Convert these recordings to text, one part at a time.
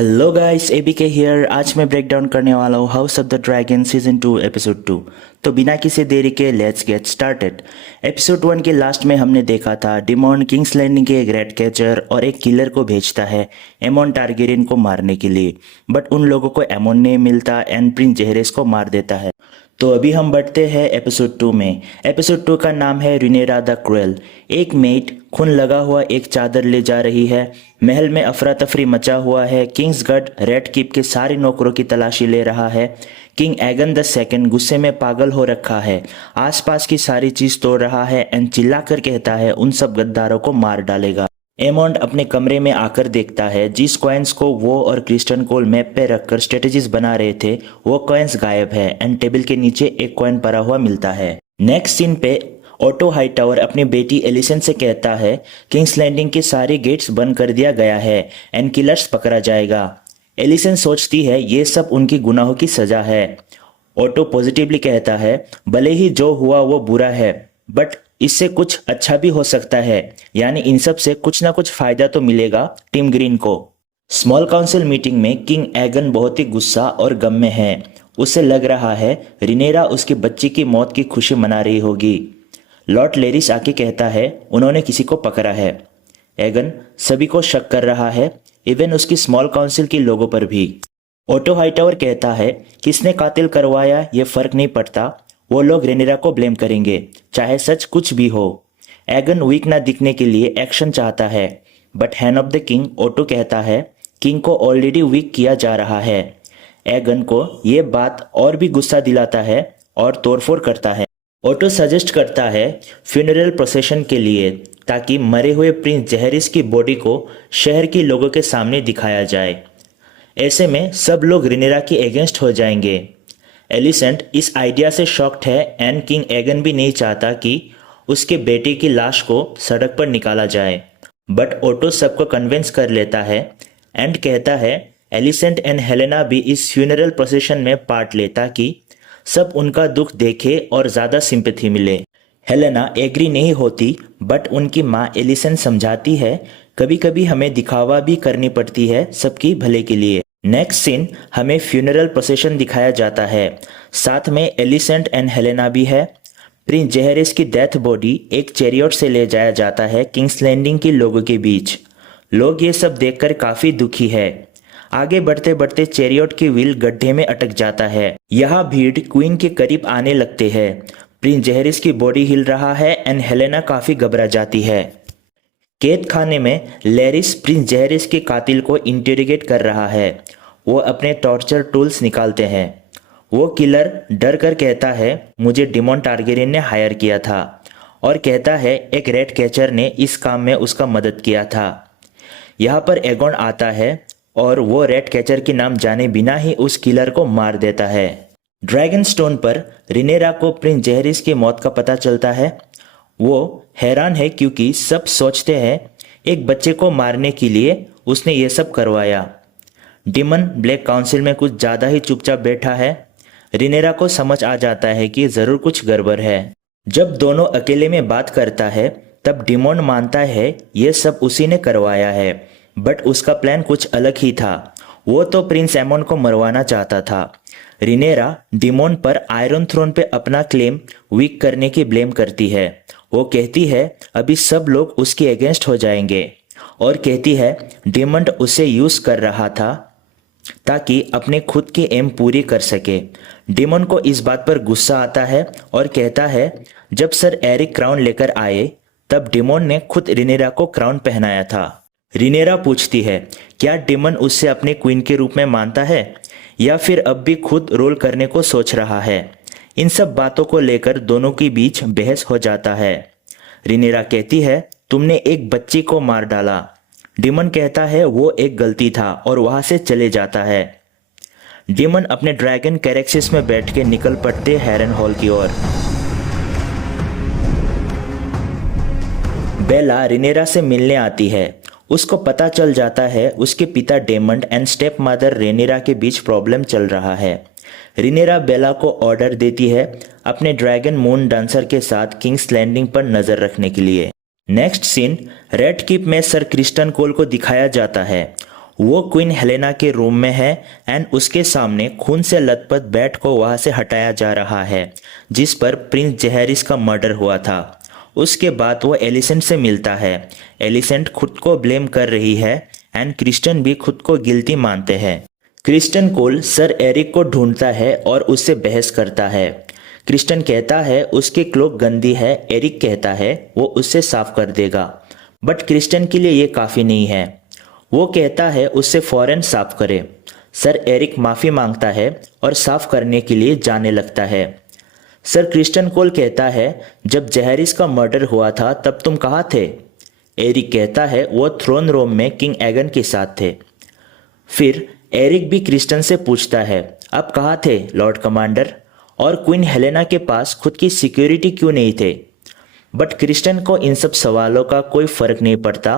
Hello guys, ABK here. आज मैं break down करने वाला हूँ house of the dragon season 2 episode 2। तो बिना किसी देरी के लेट्स गेट स्टार्टेड। एपिसोड 1 के लास्ट में हमने देखा था डिमॉन किंग्स लैंडिंग के एक रेड कैचर और एक किलर को भेजता है एमोन टारगेरियन को मारने के लिए, बट उन लोगों को एमोन नहीं मिलता एंड प्रिंस जेहरेस को मार देता है। तो अभी हम बढ़ते हैं एपिसोड 2 में। एपिसोड 2 का नाम है रिनेरा द क्रूएल। एक मेट खून लगा हुआ एक चादर ले जा रही है। महल में अफरा तफरी मचा हुआ है। किंग्सगढ़ रेड कीप के सारे नौकरों की तलाशी ले रहा है। किंग एगन द सेकंड गुस्से में पागल हो रखा है, आसपास की सारी चीज तोड़ रहा है एंड चिल्लाकर कहता है उन सब गद्दारों को मार डालेगा। एमोंड अपने कमरे में आकर देखता है जिस कॉइन्स को वो और क्रिस्टन कोल मैप पे रखकर स्ट्रेटेजीज बना रहे थे वो कॉइन्स गायब है एंड टेबल के नीचे एक कॉइन पड़ा हुआ मिलता है। नेक्स्ट सीन पे ऑटो हाईटावर अपनी बेटी एलिसन से कहता है किंग्स लैंडिंग के सारे गेट्स बंद कर दिया गया है एंड किलर्स पकड़ा जाएगा। एलिसन सोचती है ये सब उनकी गुनाहों की सजा है। ऑटो पॉजिटिवली कहता है भले ही जो हुआ वो बुरा है बट इससे कुछ अच्छा भी हो सकता है, यानी इन सब से कुछ ना कुछ फायदा तो मिलेगा टीम ग्रीन को। स्मॉल काउंसिल मीटिंग में किंग एगन बहुत ही गुस्सा और गम में है। उसे लग रहा है रिनेरा उसकी बच्ची की मौत की खुशी मना रही होगी। लॉर्ड लेरिस आके कहता है उन्होंने किसी को पकड़ा है। एगन सभी को शक कर रहा है, इवन उसकी स्मॉल काउंसिल के लोगों पर भी। ऑटो हाईटावर कहता है किसने कातिल करवाया ये फर्क नहीं पड़ता, वो लोग रेनेरा को ब्लेम करेंगे चाहे सच कुछ भी हो। एगन वीक ना दिखने के लिए एक्शन चाहता है but hand of the king auto कहता है किंग को ऑलरेडी वीक किया जा रहा है। एगन को ये बात और भी गुस्सा दिलाता है और तोड़फोड़ करता है। ऑटो सजेस्ट करता है फ्यूनरल प्रोसेशन के लिए ताकि मरे हुए प्रिंस जेहरिस की बॉडी को शहर के लोगों के सामने दिखाया जाए। ऐसे में सब लोग रिनेरा के अगेंस्ट हो जाएंगे। एलिसेंट इस आइडिया से शॉक्ड है एंड किंग एगन भी नहीं चाहता कि उसके बेटे की लाश को सड़क पर निकाला जाए, बट ऑटो सबको कन्विंस कर लेता है एंड कहता है एलिसेंट एंड हेलेना भी इस फ्यूनरल प्रोसेशन में पार्ट ले ताकि सब उनका दुख देखे और ज़्यादा सिंपैथी मिले। हेलेना एग्री नहीं होती बट उनकी माँ एलिसेंट समझाती है कभी कभी हमें दिखावा भी करनी पड़ती है सबकी भले के लिए। नेक्स्ट सीन हमें फ्यूनरल प्रोसेशन दिखाया जाता है, साथ में एलिसेंट एंड हेलेना भी है। प्रिंस जेहरिस की डेथ बॉडी एक चैरियट से ले जाया जाता है किंग्स लैंडिंग के लोगों के बीच। लोग ये सब देखकर काफ़ी दुखी है। आगे बढ़ते बढ़ते चैरियट की व्हील गड्ढे में अटक जाता है। यहाँ भीड़ क्वीन के करीब आने लगते हैं। प्रिंस जेहरिस की बॉडी हिल रहा है एंड हेलेना काफ़ी घबरा जाती है। कैद खाने में लेरिस प्रिंस जेहरिस के कातिल को इंटेरोगेट कर रहा है। वो अपने टॉर्चर टूल्स निकालते हैं। वो किलर डर कर कहता है मुझे डिमॉन टारगेरियन ने हायर किया था और कहता है एक रेड कैचर ने इस काम में उसका मदद किया था। यहाँ पर एगोन आता है और वो रेड कैचर के नाम जाने बिना ही उस किलर को मार देता है। ड्रैगन स्टोन पर रिनेरा को प्रिंस जेहरिस की मौत का पता चलता है। वो हैरान है क्योंकि सब सोचते हैं एक बच्चे को मारने के लिए उसने ये सब करवाया। डिमन ब्लैक काउंसिल में कुछ ज़्यादा ही चुपचाप बैठा है। रिनेरा को समझ आ जाता है कि ज़रूर कुछ गड़बड़ है। जब दोनों अकेले में बात करता है तब डिमोन मानता है ये सब उसी ने करवाया है, बट उसका प्लान कुछ अलग ही था। वो तो प्रिंस एमोन को मरवाना चाहता था। रिनेरा डिमोन पर आयरन थ्रोन पे अपना क्लेम वीक करने की ब्लेम करती है। वो कहती है अभी सब लोग उसके अगेंस्ट हो जाएंगे और कहती है डिमंड उसे यूज़ कर रहा था ताकि अपने खुद की एम पूरी कर सके। डिमन को इस बात पर गुस्सा आता है और कहता है जब सर एरिक क्राउन लेकर आए तब डिमोन ने खुद रिनेरा को क्राउन पहनाया था। रिनेरा पूछती है क्या डिमन उससे अपने क्वीन के रूप में मानता है या फिर अब भी खुद रोल करने को सोच रहा है। इन सब बातों को लेकर दोनों के बीच बहस हो जाता है। रिनेरा कहती है तुमने एक बच्ची को मार डाला। डिमन कहता है वो एक गलती था और वहां से चले जाता है। डिमन अपने ड्रैगन कैरेक्सिस में बैठ के निकल पड़ते हेरन हॉल की ओर। बेला रिनेरा से मिलने आती है। उसको पता चल जाता है उसके पिता डेमंड एंड स्टेप मदर रेनेरा के बीच प्रॉब्लम चल रहा है। रिनेरा बेला को ऑर्डर देती है अपने ड्रैगन मून डांसर के साथ किंग्स लैंडिंग पर नजर रखने के लिए। नेक्स्ट सीन रेड कीप में सर क्रिस्टन कोल को दिखाया जाता है। वो क्वीन हेलेना के रूम में है एंड उसके सामने खून से लथपथ बैट को वहां से हटाया जा रहा है जिस पर प्रिंस जेहारिस का मर्डर हुआ था। उसके बाद वो एलिसेंट से मिलता है। एलिसेंट खुद को ब्लेम कर रही है एंड क्रिस्टन भी खुद को गिल्टी मानते हैं। क्रिस्टन कोल सर एरिक को ढूंढता है और उससे बहस करता है। क्रिस्टन कहता है उसकी क्लोक गंदी है, एरिक कहता है वो उससे साफ कर देगा, बट क्रिस्टन के लिए ये काफ़ी नहीं है। वो कहता है उससे फौरन साफ करे। सर एरिक माफ़ी मांगता है और साफ करने के लिए जाने लगता है। सर क्रिस्टन कोल कहता है जब जेहारिस का मर्डर हुआ था तब तुम कहाँ थे? एरिक कहता है वो थ्रोन रूम में किंग एगन के साथ थे। फिर एरिक भी क्रिस्टन से पूछता है आप कहाँ थे लॉर्ड कमांडर, और क्वीन हेलेना के पास खुद की सिक्योरिटी क्यों नहीं थे? बट क्रिस्टन को इन सब सवालों का कोई फर्क नहीं पड़ता।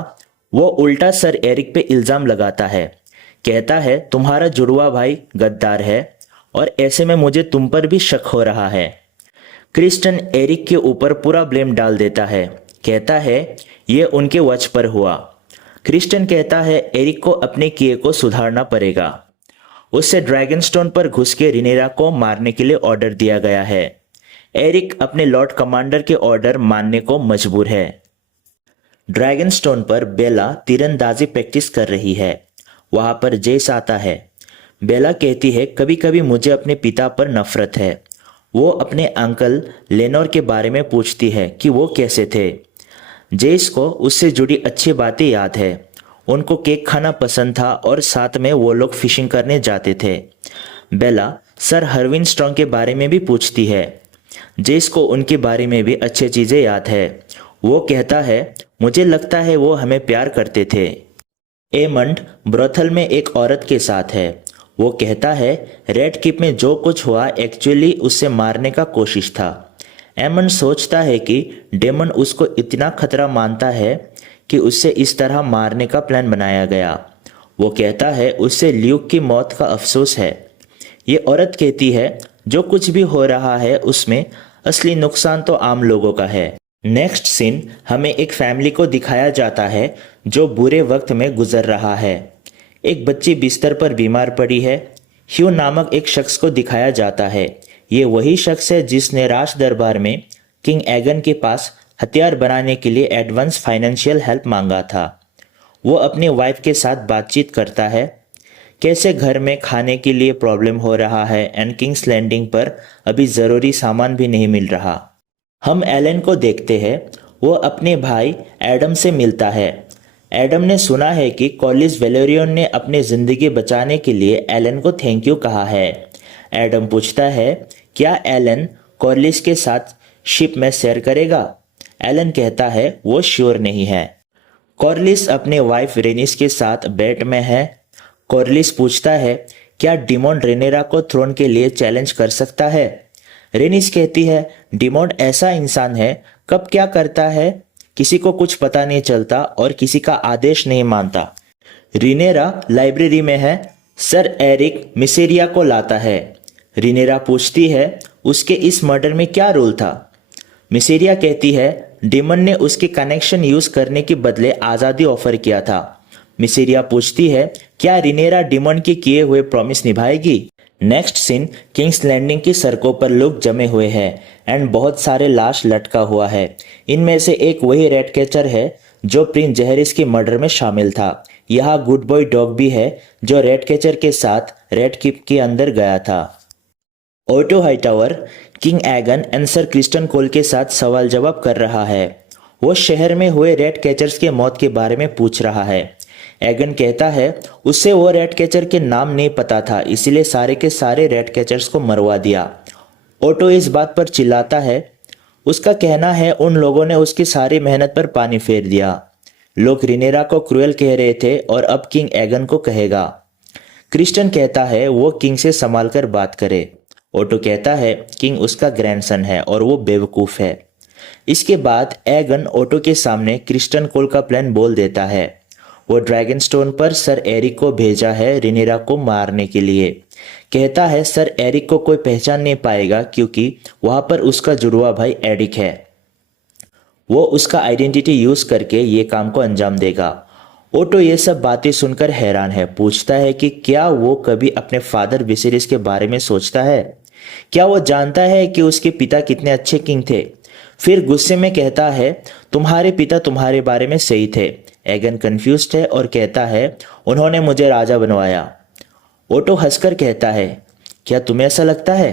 वो उल्टा सर एरिक पे इल्ज़ाम लगाता है, कहता है तुम्हारा जुड़वा भाई गद्दार है और ऐसे में मुझे तुम पर भी शक हो रहा है। क्रिस्टन एरिक के ऊपर पूरा ब्लेम डाल देता है, कहता है ये उनके वश पर हुआ। क्रिस्टन कहता है एरिक को अपने किए को सुधारना पड़ेगा। उससे ड्रैगनस्टोन पर घुस के रिनेरा को मारने के लिए ऑर्डर दिया गया है। एरिक अपने लॉर्ड कमांडर के ऑर्डर मानने को मजबूर है। ड्रैगनस्टोन पर बेला तीरंदाजी प्रैक्टिस कर रही है। वहां पर जेस आता है। बेला कहती है कभी कभी मुझे अपने पिता पर नफरत है। वो अपने अंकल लेनोर के बारे में पूछती है कि वो कैसे थे। जेस को उससे जुड़ी अच्छी बातें याद है। उनको केक खाना पसंद था और साथ में वो लोग फिशिंग करने जाते थे। बेला सर हरविन स्ट्रॉन्ग के बारे में भी पूछती है। जेस को उनके बारे में भी अच्छी चीज़ें याद है। वो कहता है मुझे लगता है वो हमें प्यार करते थे। एमंड ब्रोथल में एक औरत के साथ है। वो कहता है रेड कीप में जो कुछ हुआ एक्चुअली उससे मारने का कोशिश था। एमंड सोचता है कि डेमन उसको इतना खतरा मानता है कि उससे इस तरह मारने का प्लान बनाया गया। वो कहता है उससे ल्यूक की मौत का अफसोस है। ये औरत कहती है जो कुछ भी हो रहा है उसमें असली नुकसान तो आम लोगों का है। नेक्स्ट सीन हमें एक फैमिली को दिखाया जाता है जो बुरे वक्त में गुजर रहा है। एक बच्ची बिस्तर पर बीमार पड़ी है। ह्यू नामक एक शख्स को दिखाया जाता है। ये वही शख्स है जिसने राज दरबार में किंग एगन के पास हथियार बनाने के लिए एडवांस फाइनेंशियल हेल्प मांगा था। वो अपनी वाइफ के साथ बातचीत करता है कैसे घर में खाने के लिए प्रॉब्लम हो रहा है एंड किंग्स लैंडिंग पर अभी ज़रूरी सामान भी नहीं मिल रहा। हम एलन को देखते हैं। वो अपने भाई एडम से मिलता है। एडम ने सुना है कि कॉर्लिस वेलोरियन ने अपनी ज़िंदगी बचाने के लिए एलन को थैंक यू कहा है। एडम पूछता है क्या एलन कॉर्लिस के साथ शिप में शेयर करेगा? एलन कहता है वो श्योर नहीं है। कॉर्लिस अपने वाइफ रेनिस के साथ बेट में है। कॉर्लिस पूछता है क्या डिमोन रेनेरा को थ्रोन के लिए चैलेंज कर सकता है? रेनिस कहती है डिमोन ऐसा इंसान है कब क्या करता है किसी को कुछ पता नहीं चलता और किसी का आदेश नहीं मानता। रिनेरा लाइब्रेरी में है। सर एरिक मिसेरिया को लाता है। रिनेरा पूछती है उसके इस मर्डर में क्या रोल था? मिसेरिया कहती है डिमन ने उसके कनेक्शन यूज करने के बदले आज़ादी ऑफर किया था। मिसेरिया पूछती है क्या रिनेरा डिमन के किए हुए प्रॉमिस निभाएगी? नेक्स्ट सीन किंग्स लैंडिंग की सड़कों पर लोग जमे हुए हैं एंड बहुत सारे लाश लटका हुआ है। इनमें से एक वही रेड कैचर है जो प्रिंस जेहारिस के मर्डर में शामिल था। यहाँ गुड बॉय डॉग भी है जो रेड कैचर के साथ रेड कीप के अंदर गया था। Otto Hightower King Aegon and Ser Criston Cole के साथ सवाल जवाब कर रहा है। वो शहर में हुए रेड कैचर्स के मौत के बारे में पूछ रहा है। एगन कहता है उससे वो रेड कैचर के नाम नहीं पता था इसलिए सारे के सारे रेड कैचर्स को मरवा दिया। ओटो इस बात पर चिल्लाता है। उसका कहना है उन लोगों ने उसकी सारी मेहनत पर पानी फेर दिया। लोग रिनेरा को क्रूएल कह रहे थे और अब किंग एगन को कहेगा। क्रिस्टन कहता है वो किंग से संभाल कर बात करे। ओटो कहता है किंग उसका ग्रैंडसन है और वो बेवकूफ़ है। इसके बाद एगन ओटो के सामने क्रिस्टन कोल का प्लान बोल देता है। वो ड्रैगनस्टोन पर सर एरिक को भेजा है रिनेरा को मारने के लिए। कहता है सर एरिक को कोई पहचान नहीं पाएगा क्योंकि वहां पर उसका जुड़वा भाई एरिक है। वो उसका आइडेंटिटी यूज करके ये काम को अंजाम देगा। ओटो ये सब बातें सुनकर हैरान है, पूछता है कि क्या वो कभी अपने फादर विसेरिस के बारे में सोचता है। क्या वो जानता है कि उसके पिता कितने अच्छे किंग थे। फिर गुस्से में कहता है तुम्हारे पिता तुम्हारे बारे में सही थे। एगन कंफ्यूज्ड है और कहता है उन्होंने मुझे राजा बनवाया। ओटो हंसकर कहता है क्या तुम्हें ऐसा लगता है।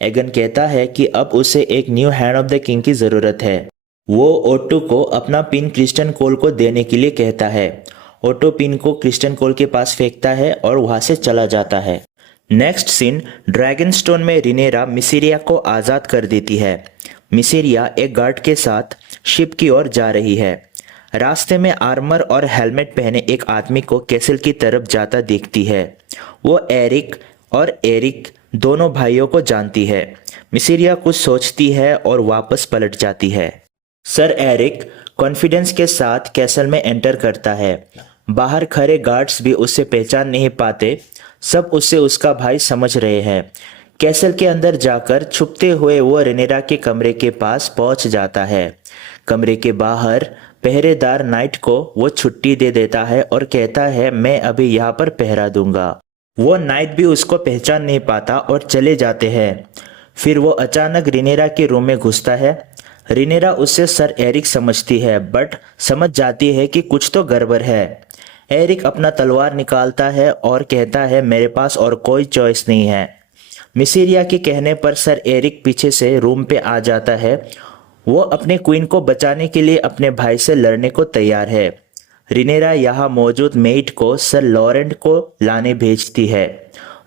एगन कहता है कि अब उसे एक new hand of the king की ज़रूरत है। वो ओटो को अपना पिन क्रिस्टन कोल को देने के लिए कहता है। ओटो पिन को क्रिस्टन कोल के पास फेंकता है और वहां से चला जाता है। नेक्स्ट सीन, ड्रैगनस्टोन में रिनेरा मिसेरिया को आज़ाद कर देती है। मिसेरिया एक गार्ड के साथ शिप की ओर जा रही है। रास्ते में आर्मर और हेलमेट पहने एक आदमी को कैसल की तरफ जाता देखती है। वो एरिक दोनों भाइयों को जानती है। मिसेरिया कुछ सोचती है और वापस पलट जाती है। सर एरिक कॉन्फिडेंस के साथ कैसल में एंटर करता है। बाहर खड़े गार्ड्स भी उसे पहचान नहीं पाते, सब उसे उसका भाई समझ रहे हैं। कैसल के अंदर जाकर छुपते हुए वो रेनेरा के कमरे के पास पहुंच जाता है। कमरे के बाहर पहरेदार नाइट को वो छुट्टी दे देता है और कहता है मैं अभी यहाँ पर पहरा दूंगा। वो नाइट भी उसको पहचान नहीं पाता और चले जाते हैं। फिर वो अचानक रिनेरा के रूम में घुसता है। रिनेरा उससे सर एरिक समझती है, बट समझ जाती है कि कुछ तो गड़बड़ है। एरिक अपना तलवार निकालता है और कहता है मेरे पास और कोई चॉइस नहीं है। मिसेरिया के कहने पर सर एरिक पीछे से रूम पे आ जाता है। वो अपने क्वीन को बचाने के लिए अपने भाई से लड़ने को तैयार है। रिनेरा यहाँ मौजूद मेट को सर लॉरेंट को लाने भेजती है।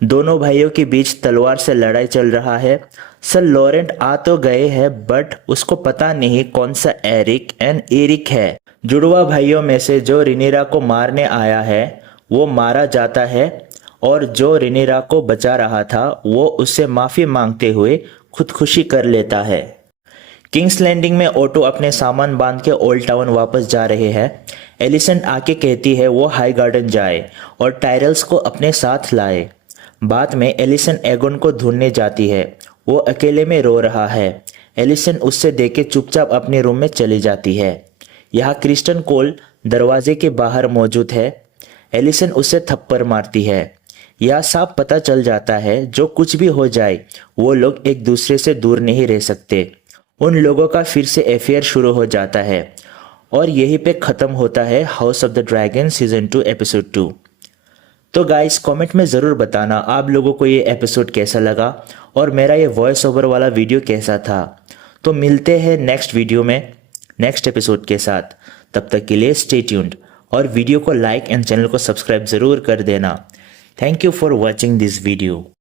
दोनों भाइयों के बीच तलवार से लड़ाई चल रहा है। सर लॉरेंट आ तो गए हैं, बट उसको पता नहीं कौन सा एरिक है। जुड़वा भाइयों में से जो रिनेरा को मारने आया है वो मारा जाता है और जो रिनेरा को बचा रहा था वो उससे माफ़ी मांगते हुए खुदकुशी कर लेता है। किंग्स लैंडिंग में ओटो अपने सामान बांध के ओल्ड टाउन वापस जा रहे हैं। एलिसेंट आके कहती है वो हाई गार्डन जाए और टायरल्स को अपने साथ लाए। बाद में एलिसेंट एगोन को ढूंढने जाती है। वो अकेले में रो रहा है। एलिसेंट उससे देख के चुपचाप अपने रूम में चली जाती है। यहाँ क्रिस्टन कोल दरवाजे के बाहर मौजूद है। एलिसेंट उसे थप्पड़ मारती है। यह साफ पता चल जाता है जो कुछ भी हो जाए वो लोग एक दूसरे से दूर नहीं रह सकते। उन लोगों का फिर से अफेयर शुरू हो जाता है और यहीं पे ख़त्म होता है house of the dragon season 2 episode 2। तो गाइस कमेंट में ज़रूर बताना आप लोगों को ये एपिसोड कैसा लगा और मेरा ये वॉइस ओवर वाला वीडियो कैसा था। तो मिलते हैं नेक्स्ट वीडियो में नेक्स्ट एपिसोड के साथ। तब तक के लिए स्टे ट्यून्ड और वीडियो को लाइक एंड चैनल को सब्सक्राइब ज़रूर कर देना। Thank you for watching this video.